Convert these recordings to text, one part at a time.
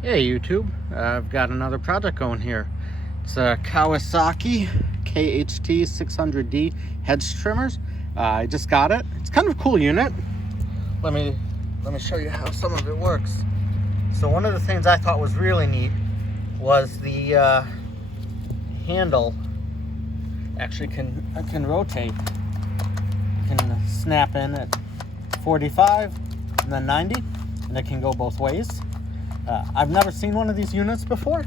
Hey YouTube, I've got another project going here. It's a Kawasaki KHT600D hedge trimmers. I just got it. It's kind of a cool unit. Let me show you how some of it works. So one of the things I thought was really neat was the handle actually can rotate. You can snap in at 45 and then 90, and it can go both ways. I've never seen one of these units before,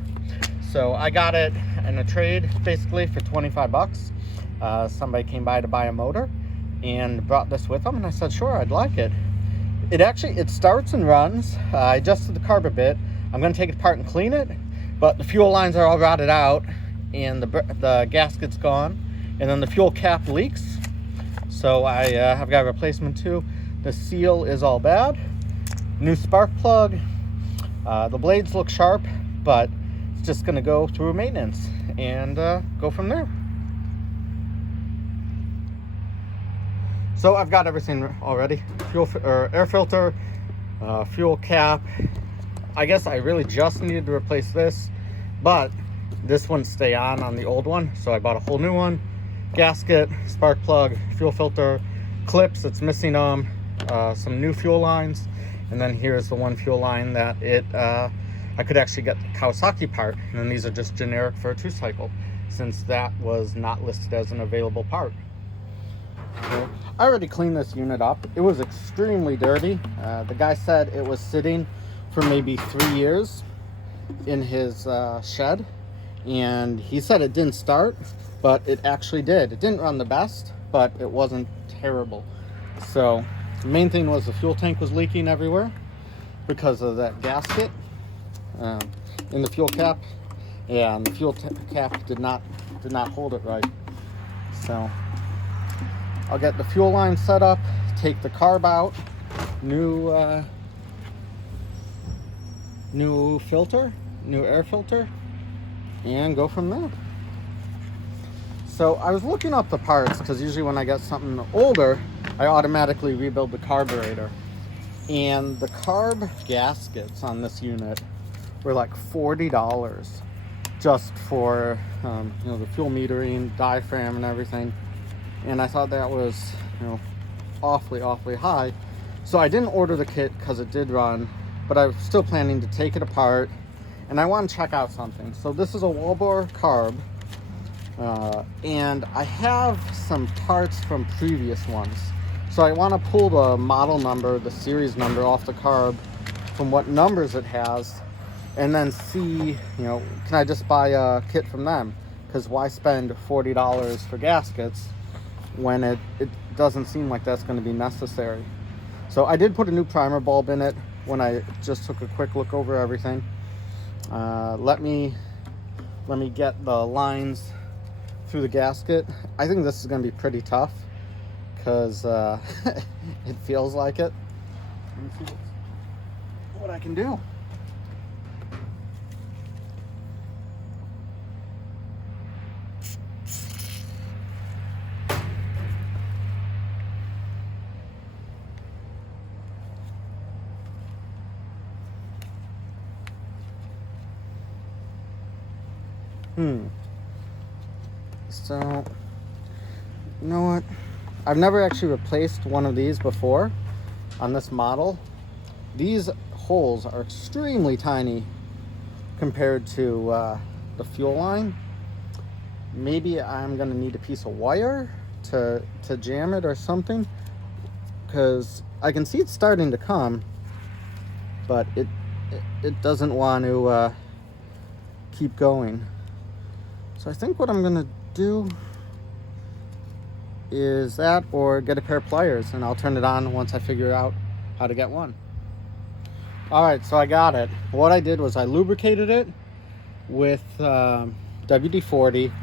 so I got it in a trade basically for 25 bucks. Somebody came by to buy a motor and brought this with them, and I said sure, I'd like it. It starts and runs. I adjusted the carb a bit. I'm going to take it apart and clean it, but the fuel lines are all rotted out and the gasket's gone, and then the fuel cap leaks, so I've got a replacement too. The seal is all bad. New spark plug. The blades look sharp, but it's just going to go through maintenance and go from there. So I've got everything already. Air filter, fuel cap. I guess I really just needed to replace this, but this one stay on the old one, so I bought a whole new one. Gasket, spark plug, fuel filter, clips that's missing them, some new fuel lines. And then here's the one fuel line that I could actually get the Kawasaki part, and then these are just generic for a 2-cycle, since that was not listed as an available part. So I already cleaned this unit up. It was extremely dirty. The guy said it was sitting for maybe 3 years in his shed, and he said it didn't start, but it actually did. It didn't run the best, but it wasn't terrible. So the main thing was the fuel tank was leaking everywhere because of that gasket in the fuel cap. Yeah, and the fuel cap did not hold it right. So I'll get the fuel line set up, take the carb out, new filter, new air filter, and go from there. So I was looking up the parts, because usually when I get something older, I automatically rebuild the carburetor. And the carb gaskets on this unit were like $40 just for the fuel metering, diaphragm, and everything. And I thought that was awfully high. So I didn't order the kit because it did run, but I was still planning to take it apart, and I want to check out something. So this is a Walbro Carb. And I have some parts from previous ones. So I want to pull the model number, the series number off the carb from what numbers it has, and then see, can I just buy a kit from them? Because why spend $40 for gaskets when it doesn't seem like that's going to be necessary? So I did put a new primer bulb in it when I just took a quick look over everything. Let me get the lines through the gasket. I think this is going to be pretty tough because it feels like it. Let me see what I can do. So, you know what? I've never actually replaced one of these before on this model. These holes are extremely tiny compared to the fuel line. Maybe I'm gonna need a piece of wire to jam it or something, because I can see it's starting to come, but it doesn't want to keep going. So I think what I'm gonna do is that, or get a pair of pliers, and I'll turn it on once I figure out how to get one. All right, so I got it. What I did was I lubricated it with WD-40,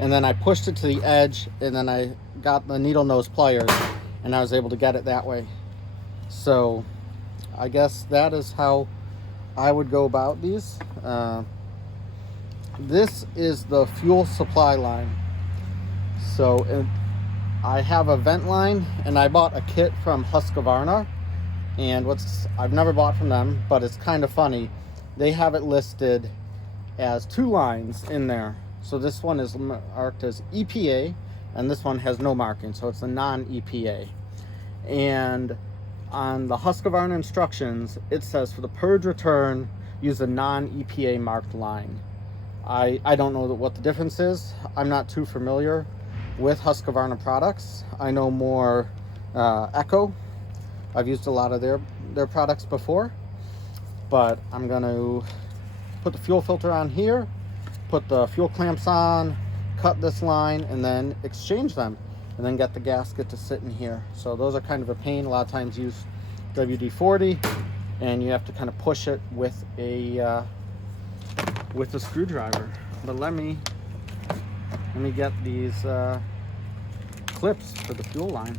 and then I pushed it to the edge, and then I got the needle nose pliers, and I was able to get it that way. So I guess that is how I would go about these. This is the fuel supply line. So I have a vent line, and I bought a kit from Husqvarna, and I've never bought from them, but it's kind of funny. they have it listed as 2 lines in there. So this one is marked as EPA, and this one has no marking, so it's a non-EPA. And on the Husqvarna instructions, it says for the purge return, use a non-EPA marked line. I don't know what the difference is. I'm not too familiar with Husqvarna products. I know more Echo. I've used a lot of their products before, but I'm going to put the fuel filter on here, put the fuel clamps on, cut this line, and then exchange them, and then get the gasket to sit in here. So those are kind of a pain. A lot of times use WD-40, and you have to kind of push it with a screwdriver. But let me get these clips for the fuel line.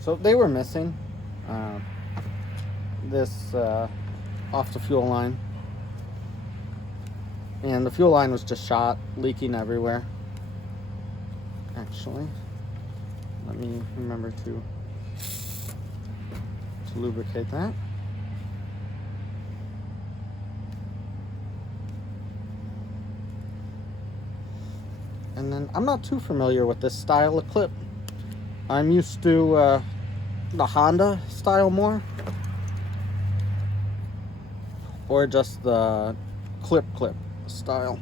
So they were missing this off the fuel line, and the fuel line was just shot, leaking everywhere. Actually, let me remember to lubricate that. And then I'm not too familiar with this style of clip. I'm used to the Honda style more, or just the clip style.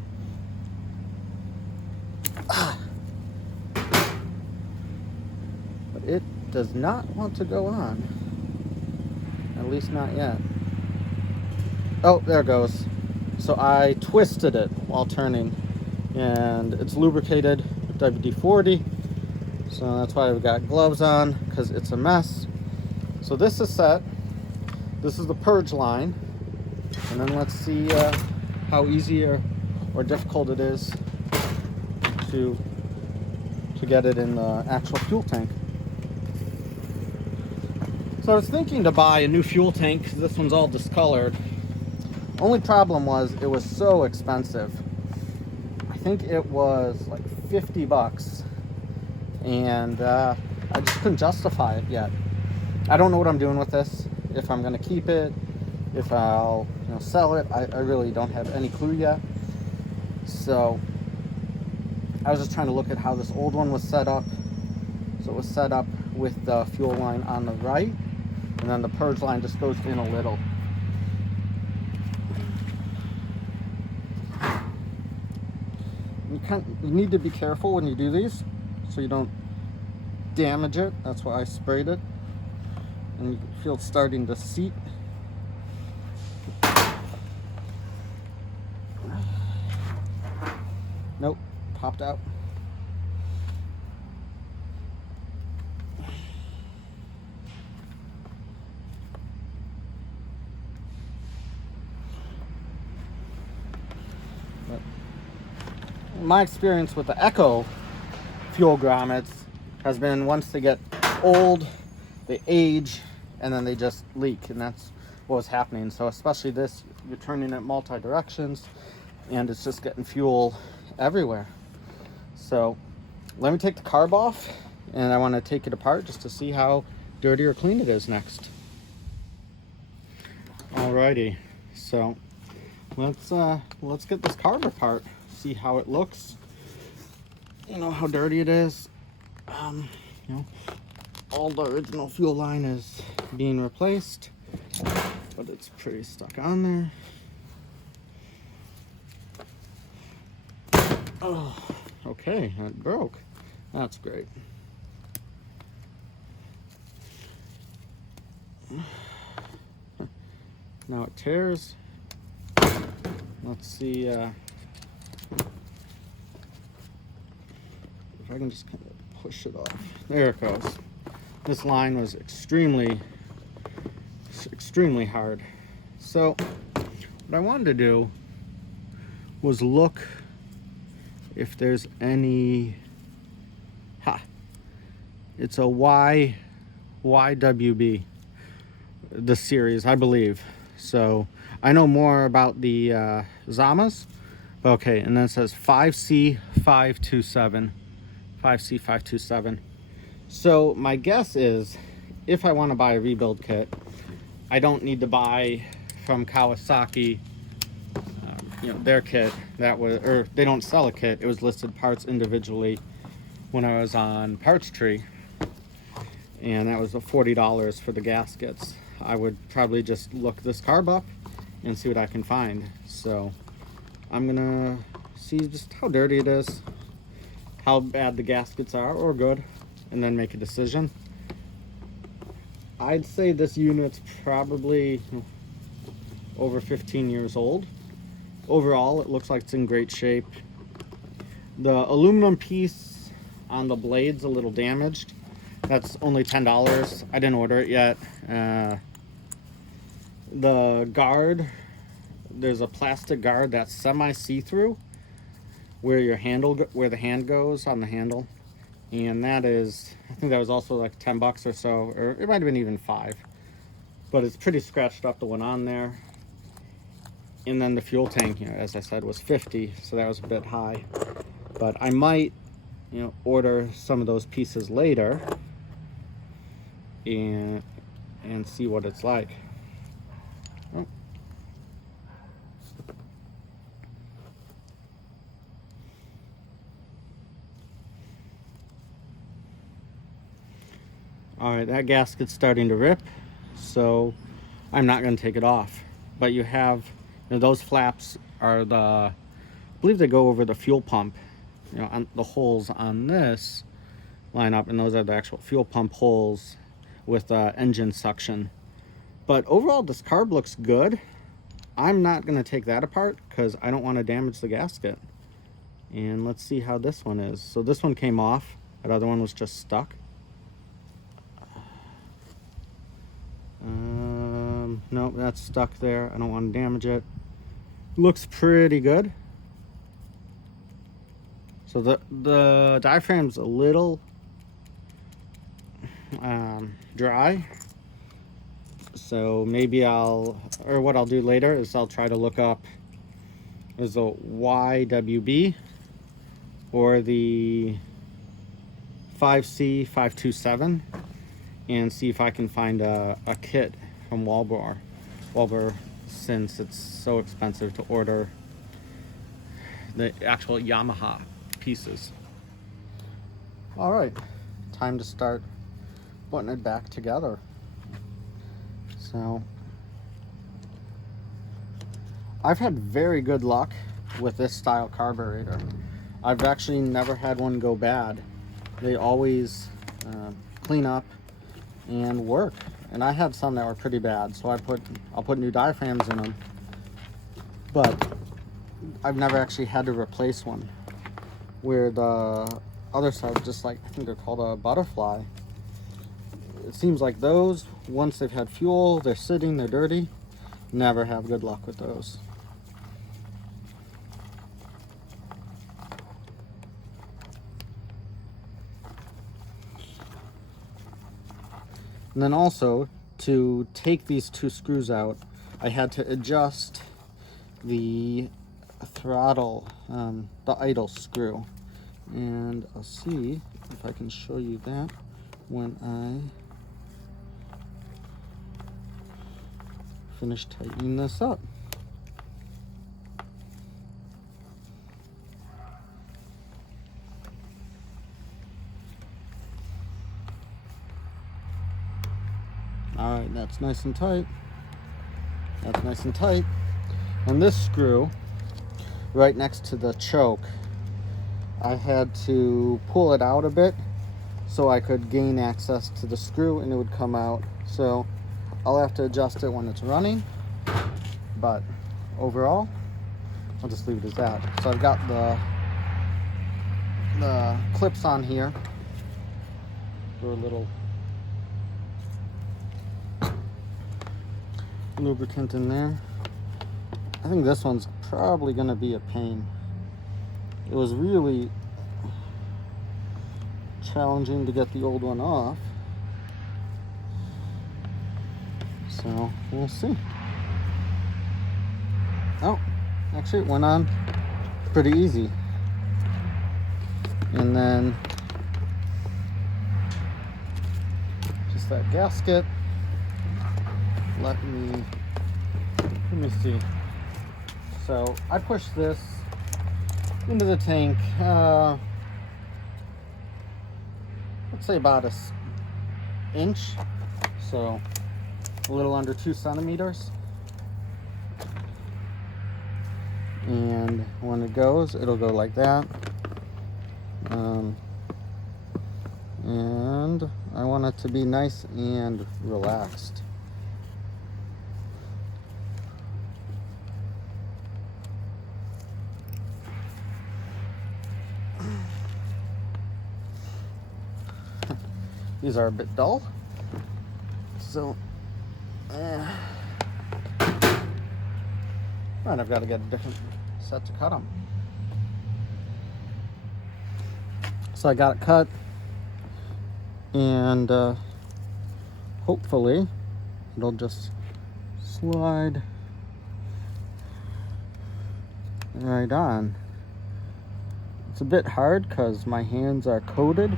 But it does not want to go on, at least not yet. Oh, there it goes. So I twisted it while turning, and it's lubricated with WD-40. So that's why we've got gloves on, because it's a mess. So this is set. This is the purge line. And then let's see how easy or difficult it is to get it in the actual fuel tank. So I was thinking to buy a new fuel tank, because this one's all discolored. Only problem was it was so expensive. I think it was like 50 bucks. And I just couldn't justify it yet. I don't know what I'm doing with this. If I'm going to keep it, if I'll sell it, I really don't have any clue yet. So I was just trying to look at how this old one was set up. So it was set up with the fuel line on the right, and then the purge line just goes in a little. You need to be careful when you do these, so you don't damage it. That's why I sprayed it. And you can feel it starting to seep. Nope, popped out. But my experience with the Echo fuel grommets has been, once they get old, they age, and then they just leak, and that's what was happening. So especially this, you're turning it multi-directions, and it's just getting fuel everywhere. So let me take the carb off, and I want to take it apart just to see how dirty or clean it is next. Alrighty, so let's get this carb apart, see how it looks, how dirty it is. All the original fuel line is being replaced, but it's pretty stuck on there. Oh, okay, it broke. That's great. Now it tears. Let's see if I can just kind of push it off. There it goes. This line was extremely hard. So what I wanted to do was look if there's any, it's a YWB, the series, I believe. So I know more about the Zamas. Okay, and then it says 5C527. 5C527. So my guess is, if I want to buy a rebuild kit, I don't need to buy from Kawasaki, their kit. That was, or they don't sell a kit. It was listed parts individually when I was on Parts Tree, and that was $40 for the gaskets. I would probably just look this carb up and see what I can find. So I'm gonna see just how dirty it is, how bad the gaskets are, or good, and then make a decision. I'd say this unit's probably over 15 years old. Overall, it looks like it's in great shape. The aluminum piece on the blade's a little damaged. That's only $10. I didn't order it yet. The guard, there's a plastic guard that's semi-see-through where the hand goes on the handle, and that is, I think that was also like 10 bucks or so, or it might have been even 5, but it's pretty scratched up, the one on there. And then the fuel tank, as I said, was 50, so that was a bit high. But I might, order some of those pieces later and see what it's like. Oh. All right, that gasket's starting to rip, so I'm not going to take it off. But you have, those flaps are I believe they go over the fuel pump. On the holes on this line up, and those are the actual fuel pump holes with engine suction. But overall, this carb looks good. I'm not going to take that apart because I don't want to damage the gasket. And let's see how this one is. So this one came off. That other one was just stuck. Nope, that's stuck there. I don't want to damage it. Looks pretty good. So the diaphragm's a little dry. So maybe what I'll do later is I'll try to look up is the YWB or the 5C527 and see if I can find a kit from Walbro, since it's so expensive to order the actual Yamaha pieces. All right, time to start putting it back together. So I've had very good luck with this style carburetor. I've actually never had one go bad. They always clean up and work. And I had some that were pretty bad, so I'll put new diaphragms in them. But I've never actually had to replace one. Where the other side, just like, I think they're called a butterfly. It seems like those, once they've had fuel, they're sitting, they're dirty. Never have good luck with those. And then also, to take these two screws out, I had to adjust the throttle, the idle screw. And I'll see if I can show you that when I finish tightening this up. All right, that's nice and tight. That's nice and tight. And this screw, right next to the choke, I had to pull it out a bit so I could gain access to the screw and it would come out. So I'll have to adjust it when it's running, but overall, I'll just leave it as that. So I've got the clips on here for a little lubricant in there. I think this one's probably going to be a pain. It was really challenging to get the old one off, so we'll see. Oh, actually it went on pretty easy. And then that gasket. Let me see. So I push this into the tank, let's say about an inch, so a little under 2 centimeters. And when it goes, it'll go like that. And I want it to be nice and relaxed. These are a bit dull, so and I've got to get a different set to cut them. So I got it cut, and hopefully it'll just slide right on. It's a bit hard because my hands are coated.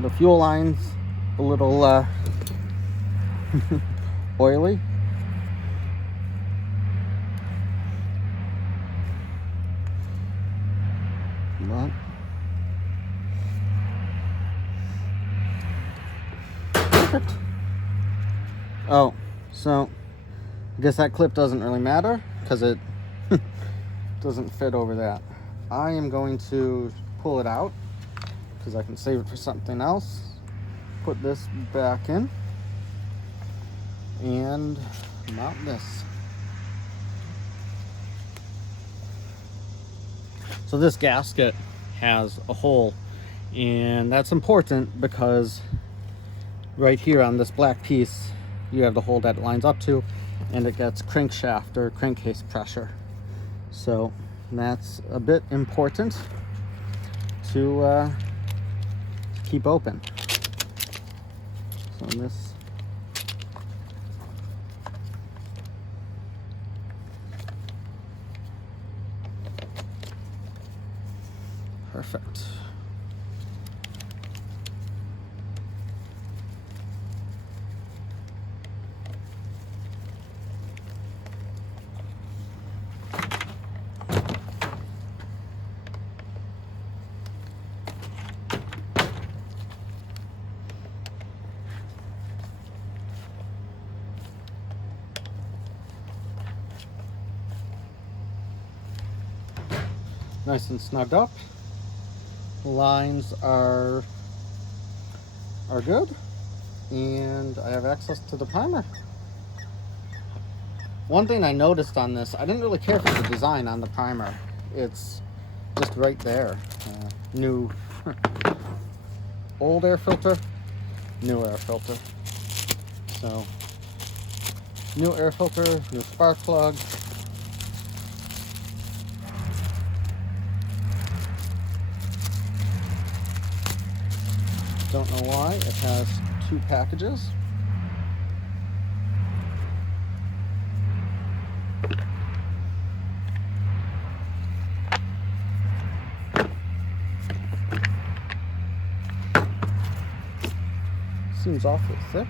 The fuel line's a little oily. But perfect. Oh, so I guess that clip doesn't really matter because it doesn't fit over that. I am going to pull it out because I can save it for something else. Put this back in and mount this. So this gasket has a hole, and that's important because right here on this black piece you have the hole that it lines up to, and it gets crankshaft or crankcase pressure. So that's a bit important to keep open. So this perfect. Nice and snugged up. Lines are good, and I have access to the primer. One thing I noticed on this, I didn't really care for the design on the primer. It's just right there. New old air filter, new air filter. So new air filter, new spark plug. Don't know why it has 2 packages. Seems awfully thick.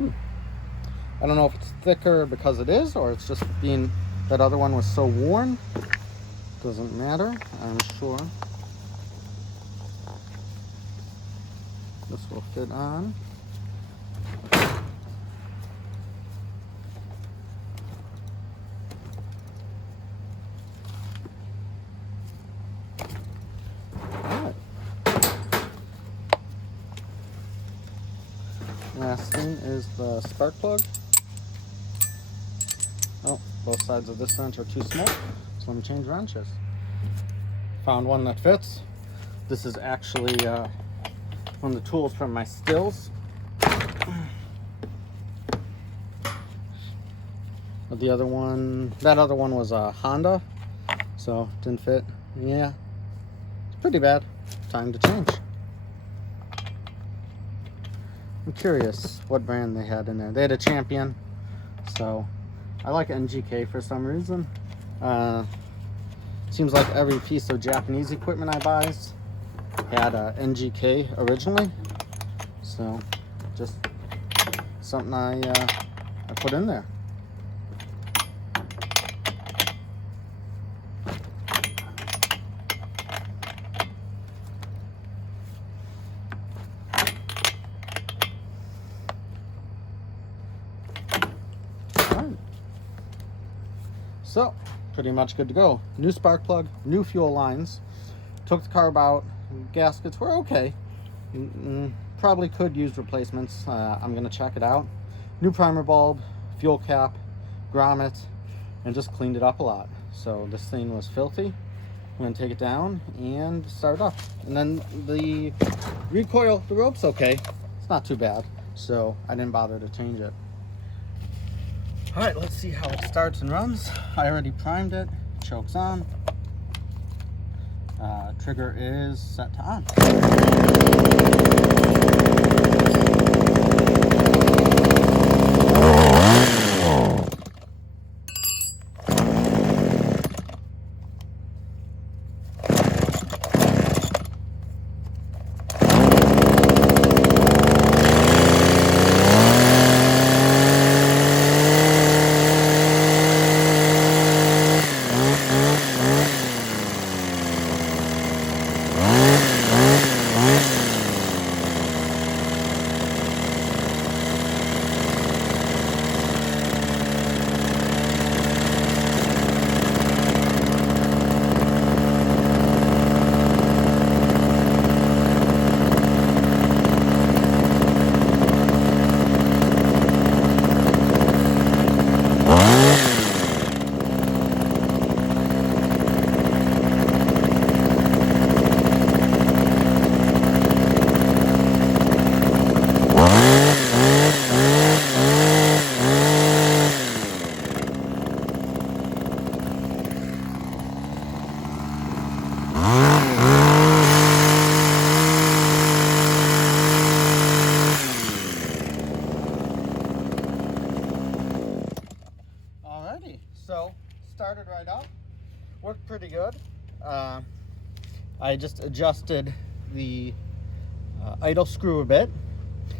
I don't know if it's thicker because it is, or it's just being that other one was so worn. Doesn't matter, I'm sure. This will fit on. Alright. Last thing is the spark plug. Oh, both sides of this wrench are too small, so let me change wrenches. Found one that fits. This is actually one of the tools from my stills. But the other one, that other one was a Honda, so didn't fit. Yeah, it's pretty bad. Time to change. I'm curious what brand they had in there. They had a Champion, so I like NGK for some reason. Seems like every piece of Japanese equipment I buy had a NGK originally, So just something I put in there. So, pretty much good to go. New spark plug, new fuel lines. Took the carb out. Gaskets were okay. Probably could use replacements. I'm going to check it out. New primer bulb, fuel cap, grommet, and just cleaned it up a lot. So this thing was filthy. I'm going to take it down and start it up. And then the recoil, the rope's okay. It's not too bad. So I didn't bother to change it. All right, let's see how it starts and runs. I already primed it, choke's on. Trigger is set to on. So started right up, worked pretty good. I just adjusted the idle screw a bit.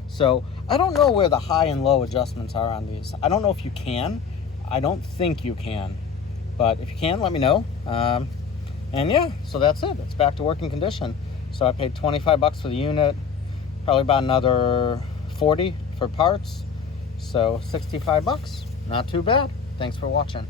So I don't know where the high and low adjustments are on these. I don't know if you can. I don't think you can, but if you can, let me know. And yeah, so that's it. It's back to working condition. So I paid 25 bucks for the unit, probably about another 40 for parts. So 65 bucks, not too bad. Thanks for watching.